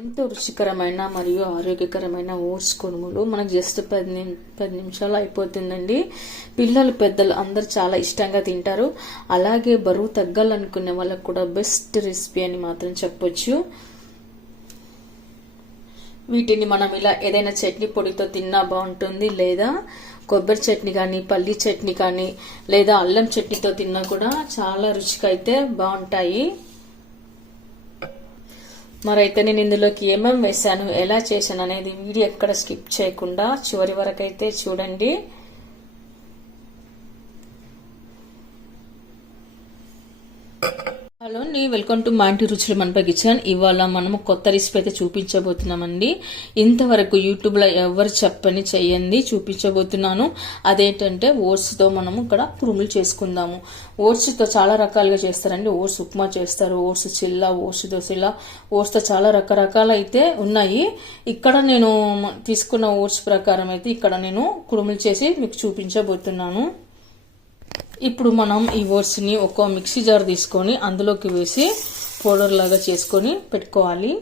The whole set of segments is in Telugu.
ఎంతో రుచికరమైన మరియు ఆరోగ్యకరమైన ఓట్స్ కుడుములు మనకు జస్ట్ 10 నిమిషాలు అయిపోతుందండి. పిల్లలు పెద్దలు అందరు చాలా ఇష్టంగా తింటారు. అలాగే బరువు తగ్గాలనుకునే వాళ్ళకు కూడా బెస్ట్ రెసిపీ అని మాత్రం చెప్పొచ్చు. వీటిని మనం ఇలా ఏదైనా చట్నీ పొడితో తిన్నా బాగుంటుంది, లేదా కొబ్బరి చట్నీ కానీ పల్లి చట్నీ కానీ లేదా అల్లం చట్నీతో తిన్నా కూడా చాలా రుచిగా అయితే బాగుంటాయి. మరైతే నేను ఇందులోకి ఏమేమి వేసాను, ఎలా చేశాను అనేది వీడియో ఎక్కడ స్కిప్ చేయకుండా చివరి వరకు అయితే చూడండి. హలో అండి, వెల్కమ్ టు మా ఇంటి రుచులు మనపై కిచెన్. ఇవాళ మనము కొత్త రెసిపీ అయితే చూపించబోతున్నామండి. ఇంతవరకు యూట్యూబ్లో ఎవరు చెప్పని చెయ్యండి చూపించబోతున్నాను. అదేంటంటే ఓట్స్తో మనము ఇక్కడ కుడుములు చేసుకుందాము. ఓట్స్తో చాలా రకాలుగా చేస్తారండి. ఓట్స్ ఉప్మా చేస్తారు, ఓట్స్ చిల్లా, ఓట్స్ దోశలా, ఓట్స్తో చాలా రకరకాలు అయితే ఉన్నాయి. ఇక్కడ నేను తీసుకున్న ఓట్స్ ప్రకారం అయితే ఇక్కడ నేను కుడుములు చేసి మీకు చూపించబోతున్నాను. ఇప్పుడు మనం ఈ ఓట్స్ని ఒక మిక్సీ జార్ తీసుకొని అందులోకి వేసి పౌడర్ లాగా చేసుకొని పెట్టుకోవాలి.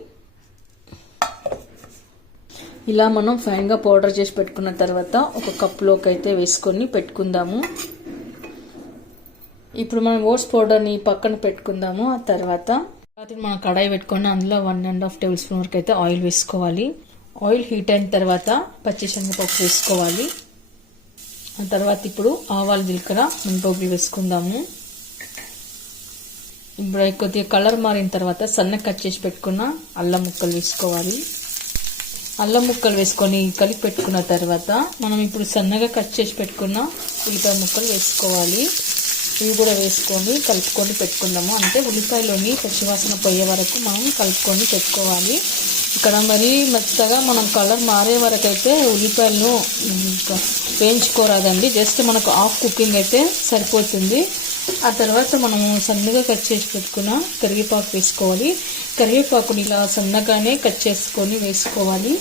ఇలా మనం ఫైన్గా పౌడర్ చేసి పెట్టుకున్న తర్వాత ఒక కప్లోకి అయితే వేసుకొని పెట్టుకుందాము. ఇప్పుడు మనం ఓట్స్ పౌడర్ని పక్కన పెట్టుకుందాము. ఆ తర్వాత మనం కడాయి పెట్టుకొని అందులో 1.5 టేబుల్ స్పూన్ వరకు అయితే ఆయిల్ వేసుకోవాలి. ఆయిల్ హీట్ అయిన తర్వాత పచ్చిశనగపప్పు వేసుకోవాలి. ఆ తర్వాత ఇప్పుడు ఆవాలు, జీలకర్ర, మినపగుళ్ళు వేసుకుందాము. ఇప్పుడు కొద్దిగా కలర్ మారిన తర్వాత సన్నగా కట్ చేసి పెట్టుకున్న అల్లం ముక్కలు వేసుకోవాలి. అల్లం ముక్కలు వేసుకొని కలిపి పెట్టుకున్న తర్వాత మనం ఇప్పుడు సన్నగా కట్ చేసి పెట్టుకున్న ఉల్లిపాయ ముక్కలు వేసుకోవాలి. ఇవి కూడా వేసుకొని కలుపుకొని పెట్టుకుందాము. అంటే ఉల్లిపాయలోని పచ్చివాసన పోయే వరకు మనం కలుపుకొని పెట్టుకోవాలి. ఇక్కడ మరీ మెత్తగా మనం కలర్ మారే వరకు అయితే ఉల్లిపాయలను వేయించుకోరాదండి. జస్ట్ మనకు హాఫ్ కుకింగ్ అయితే సరిపోతుంది. ఆ తర్వాత మనము సన్నగా కట్ చేసి పెట్టుకున్న కరివేపాకు వేసుకోవాలి. కరివేపాకుని ఇలా సన్నగానే కట్ చేసుకొని వేసుకోవాలి.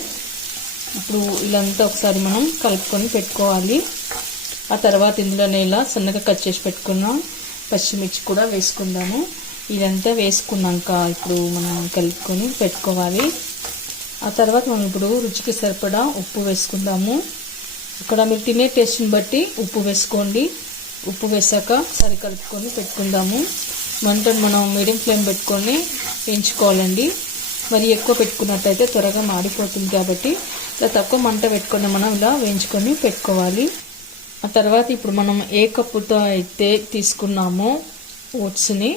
ఇప్పుడు ఇలాంతా ఒకసారి మనం కలుపుకొని పెట్టుకోవాలి. ఆ తర్వాత ఇందులోనే ఇలా సన్నగా కట్ చేసి పెట్టుకున్న పచ్చిమిర్చి కూడా వేసుకుందాము. ఇదంతా వేసుకున్నాక ఇప్పుడు మనం కలుపుకొని పెట్టుకోవాలి. ఆ తర్వాత మనం ఇప్పుడు రుచికి సరిపడా ఉప్పు వేసుకుందాము. ఇక్కడ మీరు తినే టేస్ట్ని బట్టి ఉప్పు వేసుకోండి. ఉప్పు వేసాక సరి కలుపుకొని పెట్టుకుందాము. మంటను మనం మీడియం ఫ్లేమ్ పెట్టుకొని వేయించుకోవాలండి. మరి ఎక్కువ పెట్టుకున్నట్టయితే త్వరగా మాడిపోతుంది కాబట్టి ఇలా తక్కువ మంట పెట్టుకొని మనం ఇలా వేయించుకొని పెట్టుకోవాలి. ఆ తర్వాత ఇప్పుడు మనం ఏ కప్పుతో అయితే తీసుకున్నామో ఓట్స్ని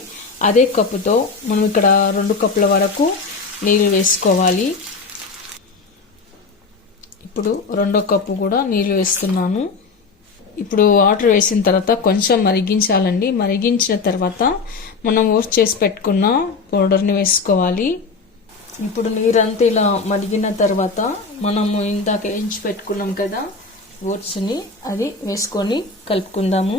అదే కప్పుతో మనం ఇక్కడ 2 కప్పుల వరకు నీళ్ళు వేసుకోవాలి. ఇప్పుడు 2వ కప్పు కూడా నీళ్ళు వేస్తున్నాను. ఇప్పుడు వాటర్ వేసిన తర్వాత కొంచెం మరిగించాలండి. మరిగించిన తర్వాత మనం ఓట్స్ చేసి పెట్టుకున్న పౌడర్ని వేసుకోవాలి. ఇప్పుడు నీరంతా ఇలా మరిగిన తర్వాత మనము ఇందాక వేయించి పెట్టుకున్నాం కదా ఓట్స్ని, అది వేసుకొని కలుపుకుందాము.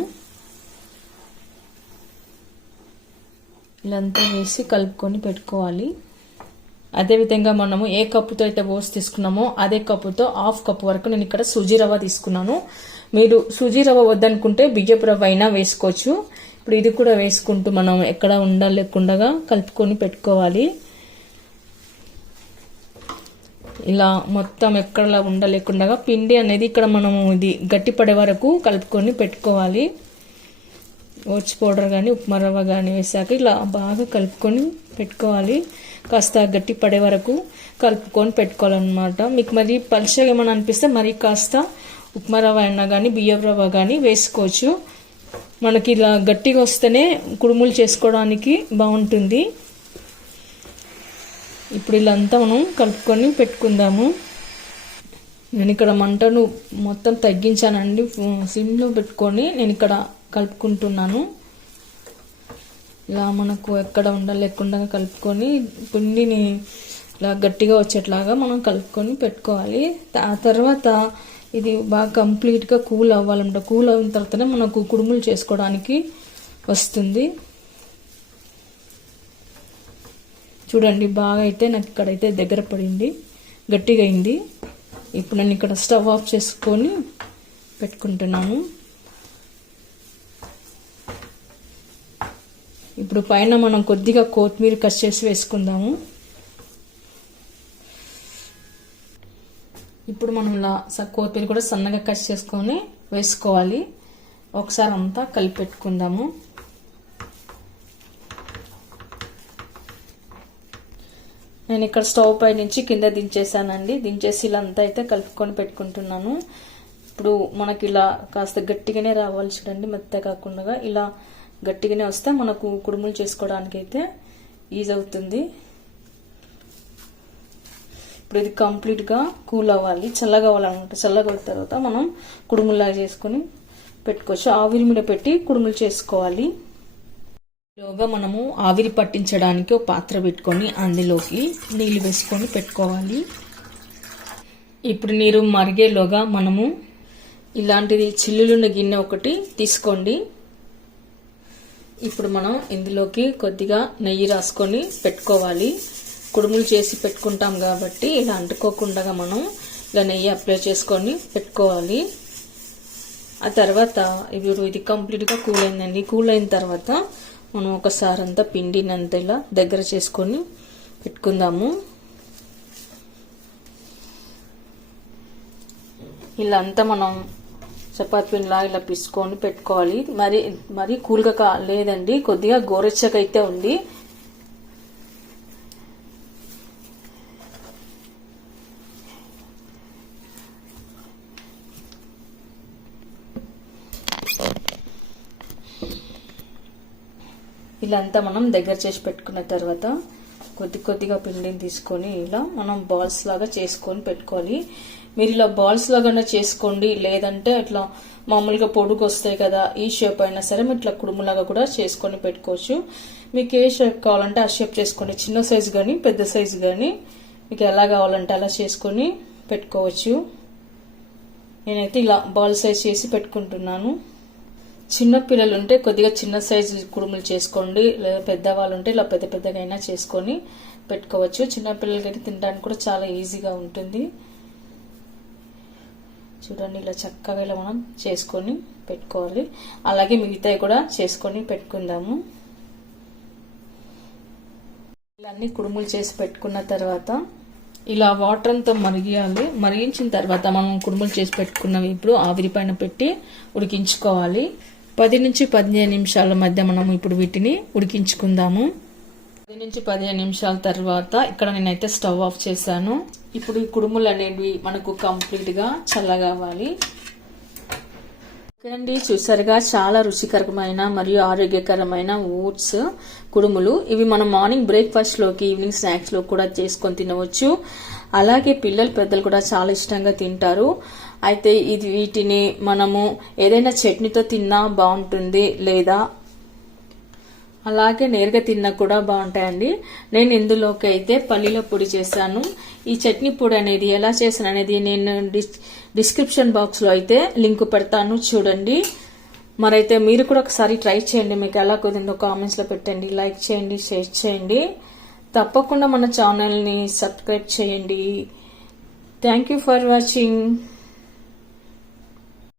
ఇలాంతా వేసి కలుపుకొని పెట్టుకోవాలి. అదేవిధంగా మనము ఏ కప్పుతో అయితే ఓట్స్ తీసుకున్నామో అదే కప్పుతో హాఫ్ కప్పు వరకు నేను ఇక్కడ సూజీ రవ్వ తీసుకున్నాను. మీరు సూజీ రవ్వ వద్దనుకుంటే బియ్యపు రవ్వ అయినా వేసుకోవచ్చు. ఇప్పుడు ఇది కూడా వేసుకుంటూ మనం ఎక్కడ ఉండలేకుండా కలుపుకొని పెట్టుకోవాలి. ఇలా మొత్తం ఎక్కడ ఉండలేకుండా పిండి అనేది ఇక్కడ మనము ఇది గట్టి పడే వరకు కలుపుకొని పెట్టుకోవాలి. ఓట్స్ పౌడర్ కానీ ఉప్మా రవ్వ కానీ వేసాక ఇలా బాగా కలుపుకొని పెట్టుకోవాలి. కాస్త గట్టి పడే వరకు కలుపుకొని పెట్టుకోవాలన్నమాట. మీకు మరి పలుచగా ఏమైనా అనిపిస్తే మరి కాస్త ఉప్మా రవ్వ అయినా కానీ బియ్యం రవ్వ కానీ వేసుకోవచ్చు. మనకి ఇలా గట్టిగా వస్తేనే కుడుములు చేసుకోవడానికి బాగుంటుంది. ఇప్పుడు ఇలా అంతా మనం కలుపుకొని పెట్టుకుందాము. నేను ఇక్కడ మంటను మొత్తం తగ్గించానండి. సిమ్లో పెట్టుకొని నేను ఇక్కడ కలుపుకుంటున్నాను. ఇలా మనకు ఎక్కడ ఉండలేకుండా కలుపుకొని పిండిని ఇలా గట్టిగా వచ్చేట్లాగా మనం కలుపుకొని పెట్టుకోవాలి. ఆ తర్వాత ఇది బాగా కంప్లీట్గా కూల్ అవ్వాలంట. కూల్ అయిన తర్వాతనే మనకు కుడుములు చేసుకోవడానికి వస్తుంది. చూడండి బాగా అయితే నాకు ఇక్కడైతే దగ్గర పడింది, గట్టిగా అయింది. ఇప్పుడు నేను ఇక్కడ స్టవ్ ఆఫ్ చేసుకొని పెట్టుకుంటున్నాను. ఇప్పుడు పైన మనం కొద్దిగా కొత్తిమీర కట్ చేసి వేసుకుందాము. ఇప్పుడు మనం ఇలా కొత్తిమీర కూడా సన్నగా కట్ చేసుకొని వేసుకోవాలి. ఒకసారి అంతా కలిపి పెట్టుకుందాము. నేను ఇక్కడ స్టవ్ పై నుంచి కింద దించేసానండి. దించేసి ఇలా అంతా అయితే కలుపుకొని పెట్టుకుంటున్నాను. ఇప్పుడు మనకి ఇలా కాస్త గట్టిగానే రావాలి చూడండి, మెత్త కాకుండా ఇలా గట్టిగానే వస్తే మనకు కుడుములు చేసుకోవడానికి అయితే ఈజీ అవుతుంది. ఇప్పుడు ఇది కంప్లీట్గా కూల్ అవ్వాలి, చల్లగా అవ్వాలన్నమాట. చల్లగా అయిన తర్వాత మనం కుడుముల్లాగా చేసుకొని పెట్టుకోవచ్చు. ఆవిరి మీద పెట్టి కుడుములు చేసుకోవాలి. ఈలోగా మనము ఆవిరి పట్టించడానికి ఒక పాత్ర పెట్టుకొని అందులోకి నీళ్ళు వేసుకొని పెట్టుకోవాలి. ఇప్పుడు నీరు మరిగేలోగా మనము ఇలాంటిది చిల్లులున్న గిన్నె ఒకటి తీసుకోండి. ఇప్పుడు మనం ఇందులోకి కొద్దిగా నెయ్యి రాసుకొని పెట్టుకోవాలి. కుడుములు చేసి పెట్టుకుంటాం కాబట్టి ఇలా అంటుకోకుండా మనం ఇలా నెయ్యి అప్లై చేసుకొని పెట్టుకోవాలి. ఆ తర్వాత ఇప్పుడు ఇది కంప్లీట్గా కూల్ అయిందండి. కూల్ అయిన తర్వాత మనం ఒకసారి అంతా పిండినంత ఇలా దగ్గర చేసుకొని పెట్టుకుందాము. ఇలా అంతా మనం చపాతీ పిండిలా ఇలా పిసుకొని పెట్టుకోవాలి. మరి కూల్గా లేదండి, కొద్దిగా గోరెచ్చగా అయితే ఉంది. ఇలా అంతా మనం దగ్గర చేసి పెట్టుకున్న తర్వాత కొద్దిగా పిండిని తీసుకొని ఇలా మనం బాల్స్ లాగా చేసుకొని పెట్టుకోవాలి. మీరు ఇలా బాల్స్ లాగా చేసుకోండి, లేదంటే అట్లా మామూలుగా పొడుగు వస్తాయి కదా, ఈ షేప్ అయినా సరే మీరు ఇట్లా కుడుములాగా కూడా చేసుకొని పెట్టుకోవచ్చు. మీకు ఏ షేప్ కావాలంటే ఆ షేప్ చేసుకోండి. చిన్న సైజు కానీ పెద్ద సైజు కానీ మీకు ఎలా కావాలంటే అలా చేసుకొని పెట్టుకోవచ్చు. నేనైతే ఇలా బాల్ సైజ్ చేసి పెట్టుకుంటున్నాను. చిన్న పిల్లలు ఉంటే కొద్దిగా చిన్న సైజు కుడుములు చేసుకోండి, లేదా పెద్దవాళ్ళు ఉంటే ఇలా పెద్దగా అయినా చేసుకొని పెట్టుకోవచ్చు. చిన్న పిల్లలకైతే తినడానికి కూడా చాలా ఈజీగా ఉంటుంది. చూడండి, ఇలా చక్కగా ఇలా మనం చేసుకొని పెట్టుకోవాలి. అలాగే మిగతాయి కూడా చేసుకొని పెట్టుకుందాము. ఇలా అన్ని కుడుములు చేసి పెట్టుకున్న తర్వాత ఇలా వాటర్ అంతా మరిగియాలి. మరిగించిన తర్వాత మనం కుడుములు చేసి పెట్టుకున్నవి ఇప్పుడు ఆవిరి పైన పెట్టి ఉడికించుకోవాలి. 10 నుంచి 15 నిమిషాల మధ్య మనం ఇప్పుడు వీటిని ఉడికించుకుందాము. 10 నుంచి 15 నిమిషాల తర్వాత ఇక్కడ నేనైతే స్టవ్ ఆఫ్ చేశాను. ఇప్పుడు ఈ కుడుములు అనేవి మనకు కంప్లీట్గా చల్లగావాలి. ఓకేనండి, చూసారుగా చాలా రుచికరమైన మరియు ఆరోగ్యకరమైన ఓట్స్ కుడుములు. ఇవి మనం మార్నింగ్ బ్రేక్ఫాస్ట్ లోకి, ఈవినింగ్ స్నాక్స్ లో కూడా చేసుకొని తినవచ్చు. అలాగే పిల్లలు పెద్దలు కూడా చాలా ఇష్టంగా తింటారు. అయితే వీటిని మనము ఏదైనా చట్నీతో తిన్నా బాగుంటుంది, లేదా అలాగే నేరుగా తిన్నా కూడా బాగుంటాయండి. నేను ఇందులోకి అయితే పల్లీల పొడి చేశాను. ఈ చట్నీ పొడి అనేది ఎలా చేశాను అనేది నేను డిస్క్రిప్షన్ బాక్స్ లో అయితే లింక్ పెడతాను, చూడండి. మరైతే మీరు కూడా ఒకసారి ట్రై చేయండి. మీకు ఎలా కుదిరిందో కామెంట్స్ లో పెట్టండి, లైక్ చేయండి, షేర్ చేయండి. తప్పకుండా మన ఛానల్ని సబ్స్క్రైబ్ చేయండి. Thank you for watching.